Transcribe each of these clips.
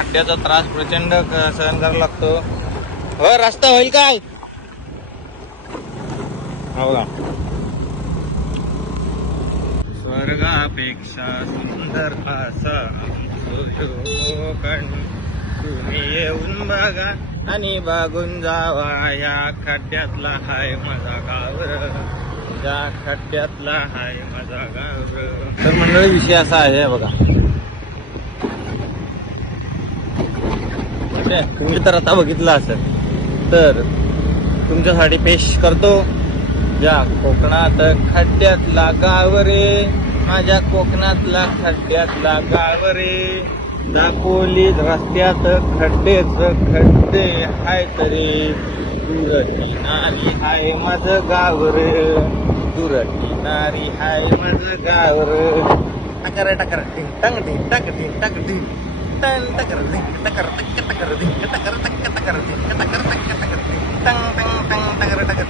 खड्ड्याचा त्रास प्रचंड सहन करावा लागतो. हो रस्ता होईल काय? हो का? स्वर्गापेक्षा सुंदर असा कोकण, तुम्ही येऊन बघा आणि बघून जावा. या खड्ड्यातला हाय माझा गावर, या खड्ड्यातला हाय माझा गावर. तर मंडळी विषय असा आहे बघा, तुम्ही तर आता बघितलं असेल तर तुमच्यासाठी पेश करतो या कोकणात खड्ड्यातला गावरे, माझ्या कोकणातला खड्ड्यातला गावरे. दापोली रस्त्यात खड्डेच खड्डे हाय तरी, दुरटी नारी हाय माझं गावर, दुरटी नारी हाय माझं गावर. टकर टकर टंग टिंग टक टिंग टक टिंग टन टकर टिंग टकर टक टकर टिंग टकर टक टकर टिंग टकर टक टकर टंग टंग टंग टकर टकर.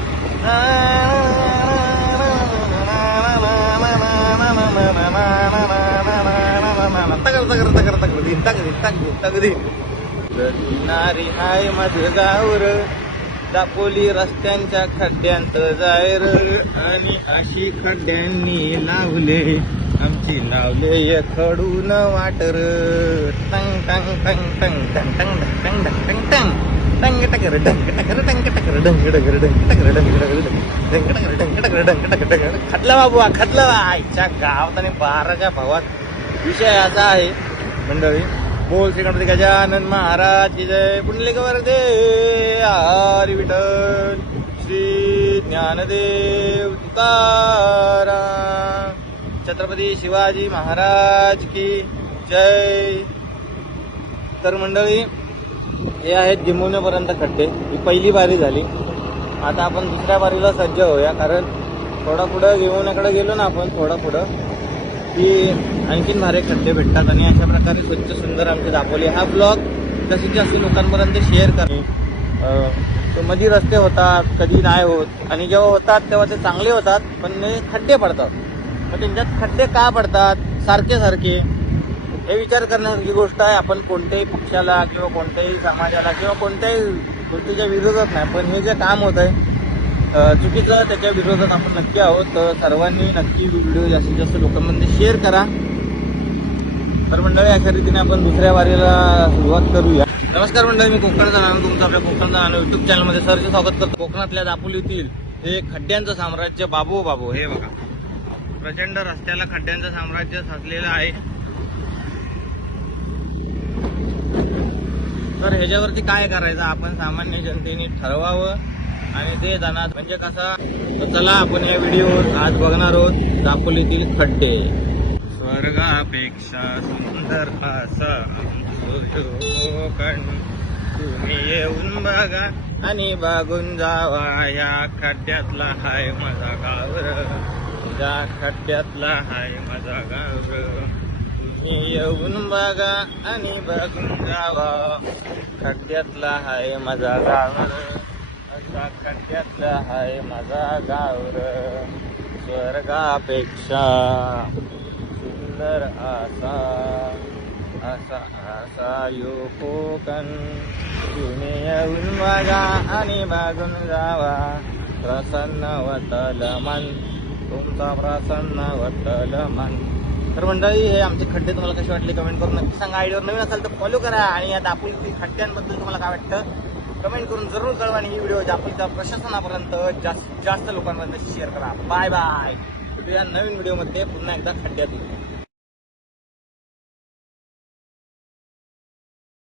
नारी हाय माझं गावर, दापोली रस्त्यांच्या खड्ड्यांत जायर, आणि अशी खड्ड्यांनी लावले आमची लावले खडून वाटर. टंग टंग टंग टंग टंग टंग टंग टंग टंग टंग टकर डंग टकर टंग टकर डंग डकर डंग टकर डंग डकर डंग टकर डंग टकर डंग टकर डंग. खटला बाबू खटला आईच्या गावात आणि 12च्या भावात. विषय असा आहे मंडळी, बोल श्री गणपती गजानन महाराज की जय, पुंडलिक वरदे हरी विठ्ठल, श्री ज्ञानदेव तुकाराम, छत्रपती शिवाजी महाराज की जय. तर मंडळी हे आहेत जिमवण्यापर्यंत खड्डे. ही पहिली बारी झाली. आता आपण दुसऱ्या बारीला सज्ज होऊया, कारण थोडा पुढं जिमवण्याकडे गेलो ना आपण, थोडा पुढं की आणखीन भारी खड्डे भेटतात. आणि अशा प्रकारे स्वच्छ सुंदर आमचे दापोली. हा ब्लॉग जास्तीत जास्त लोकांपर्यंत शेअर करा. मध्ये रस्ते होतात, कधी नाही होत, आणि जेव्हा होतात तेव्हा ते चांगले होतात, पण खड्डे पडतात. मग त्यांच्यात खड्डे का पडतात सारखे सारखे, हे विचार करण्यासारखी गोष्ट आहे. आपण कोणत्याही पक्षाला किंवा कोणत्याही समाजाला किंवा कोणत्याही गोष्टीच्या विरोधात नाही, पण हे जे काम होत आहे चुकीचं, त्याच्या विरोधात आपण नक्की आहोत. तर सर्वांनी नक्की व्हिडिओ जास्तीत जास्त लोकांमध्ये शेअर करा. तर मंडळी अशा रीतीने आपण दुसऱ्या वारीला सुरुवात करूया. नमस्कार मंडळी, मी कोकणचा नानू, तुमचं आपल्या कोकणचा नानू युट्यूब चॅनलमध्ये सरचे स्वागत करतो. कोकणातल्या दापोलीतील हे खड्ड्यांचं साम्राज्य बाबू बाबू, हे बघा प्रचंड रस्त्याला खड्ड्यांचं साम्राज्य साचलेलं आहे. तर ह्याच्यावरती काय करायचं आपण सामान्य जनतेने ठरवावं आणि ते जाणार म्हणजे कसा. तर चला आपण या व्हिडिओ आज बघणार आहोत दापोलीतील खड्डे. स्वर्गापेक्षा सुंदर असा कोकण, तुम्ही येऊन बघा आणि बघून जावा. या खड्ड्यातला हाय माझा गावर, या खड्ड्यातला हाय माझा गावर. तुम्ही येऊन बघा आणि बघून जावा. खड्ड्यातला हाय माझा गावर, असा खड्ड्यातला हाय माझा गावर. स्वर्गापेक्षा सुंदर असा असा असा यो कोकण, तुम्ही येऊन बघा आणि बघून जावा. प्रसन्न वतल मन, तुमचा प्रसन्न वतल मन. तर मंडळी हे आमचे खड्डे तुम्हाला कसे वाटले कमेंट करून नक्की सांगा. आयडियावर नवीन असाल तर फॉलो करा, आणि या दापोलीतील खड्ड्यांबद्दल तुम्हाला काय वाटतं कमेंट करून जरूर कळवा. आणि ही व्हिडिओ दापोलीच्या प्रशासनापर्यंत जास्तीत जास्त लोकांपर्यंत शेअर करा. Bye bye. या नवीन व्हिडिओमध्ये पुन्हा एकदा खड्ड्यात येऊ.